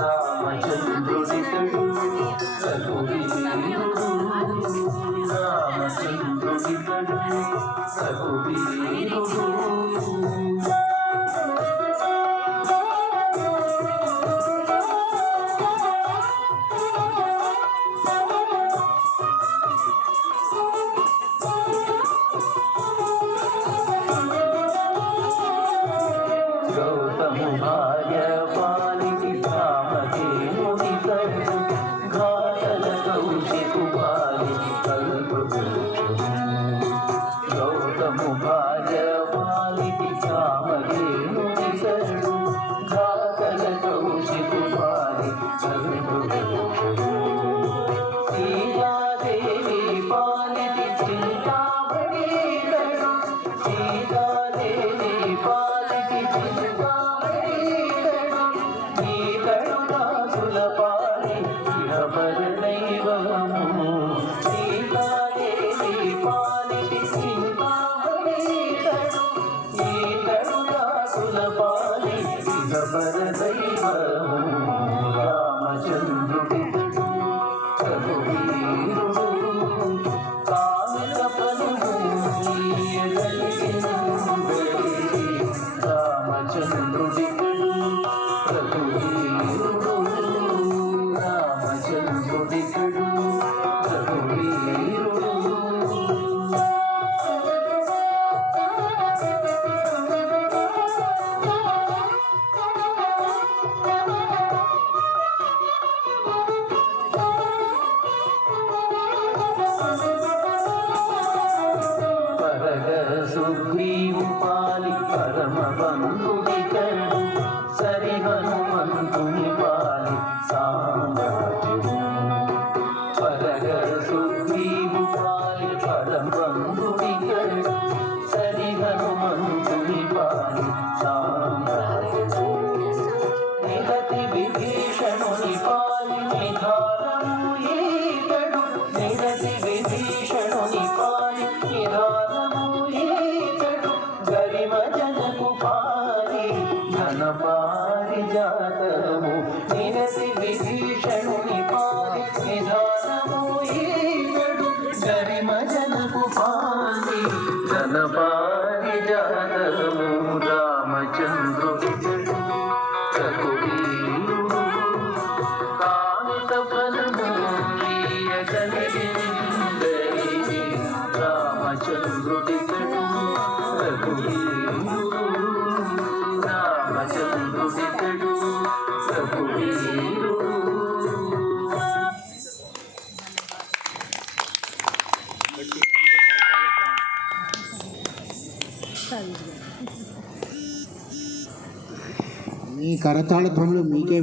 రామచంద్రుడితడు రామచంద్రుడితడు రఘువీరుడు గౌతము భార్య పాలికి కామధేనుడి కడు ఘాటల కౌశికు పాలికి కల్పు గౌతము భార్య పాలికి కామధేనుడి కడు ఘాటల కౌశికు పాలికి కల్పు సీతాదేవి పాలికి చింతామణి కడు సీతాదేవి పాలికి దైవము సీతాదేవి పాలిటి చింతామణితడు ఈతడు దాసుల పాలి ఇహపర దైవము రామచంద్రుడితడు రఘువీరుడు కామిత పలువు రామచంద్రుడితడు రఘువీరుడు రామచంద్రుడితడు రఘువీరుడు పరగ సుగ్రీవు పాలి పరమ బంధుడితడు సరి హనుమంతుని పాలి సామ్రాజ్యము పరగ సుగ్రీవు పాలి పరమ బంధుడితడు సరి హనుమంతుని పాలి సామ్రాజ్యము నిగతి విభీషణుని పాలి నిధానము ఈతడు నిగతి విభీషణుని పాలి నిధానము ఈతడు గరిమ జనకు పాలి ఘనపారిజాతము నిగతి విభీషణుని పాలి నిధానము ఈతడు గరిమ జనకు పాలి ఘనపారిజాతము రామచంద్రుడితడు రఘువీరుడు కామిత ఫలము కలిగిందరి రామచంద్రుడితడు రఘువీరుడు రామచంద్రుడితడు రఘువీరుడు. మీ కరతాళ ధ్వనులు మీకే